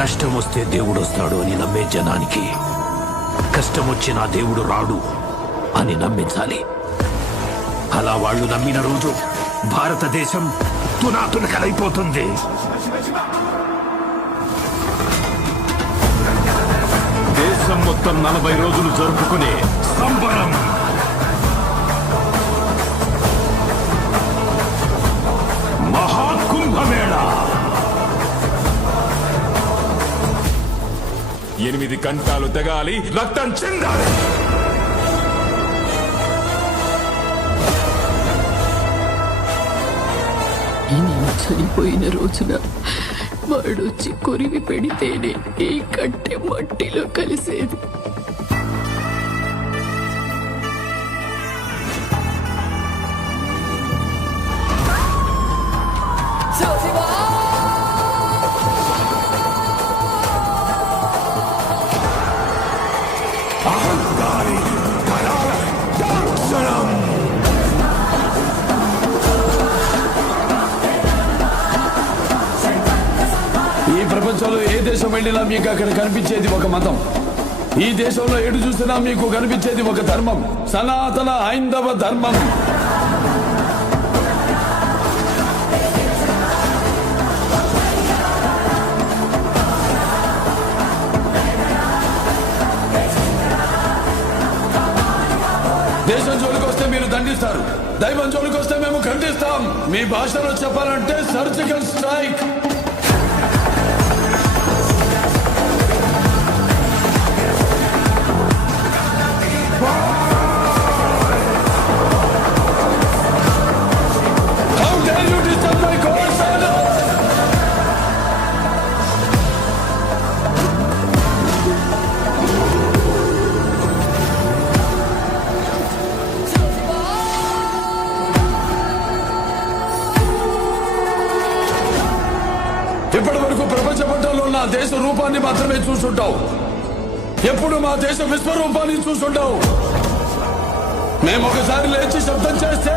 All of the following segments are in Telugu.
కష్టం వస్తే దేవుడు వస్తాడు అని నమ్మే జనానికి కష్టం వచ్చినా దేవుడు రాడు అని నమ్మించాలి. అలా వాళ్ళు నమ్మిన రోజు భారతదేశం తునాతునకలైపోతుంది. దేశం మొత్తం 40 రోజులు జరుపుకునే సంబరం, మహాకుంభమేళ. 8 కంఠాలు తెగాలి, రక్తం చెందాలి. నేను చనిపోయిన రోజున వాడొచ్చి కొరివి పెడితేనే ఈ కట్టె మట్టిలో కలిసేది. ఈ ప్రపంచంలో ఏ దేశం వెళ్ళినా మీకు అక్కడ కనిపించేది ఒక మతం. ఈ దేశంలో ఎటు చూసినా మీకు కనిపించేది ఒక ధర్మం, సనాతన హైందవ ధర్మం. దేశం జోలికి వస్తే మీరు దండిస్తారు, దైవం జోలికి వస్తే మేము ఖండిస్తాం. మీ భాషలో చెప్పాలంటే surgical strike. How dare you disturb my course order? ఇప్పటి వరకు ప్రపంచ పట్టంలో ఉన్న దేశ రూపాన్ని మాత్రమే చూస్తుంటావు. ఎప్పుడు మా దేశ విశ్వరూపాన్ని చూస్తుంటావు. మేము ఒకసారి లేచి శబ్దం చేస్తే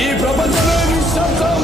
ఈ ప్రపంచమే నిశ్శబ్దం.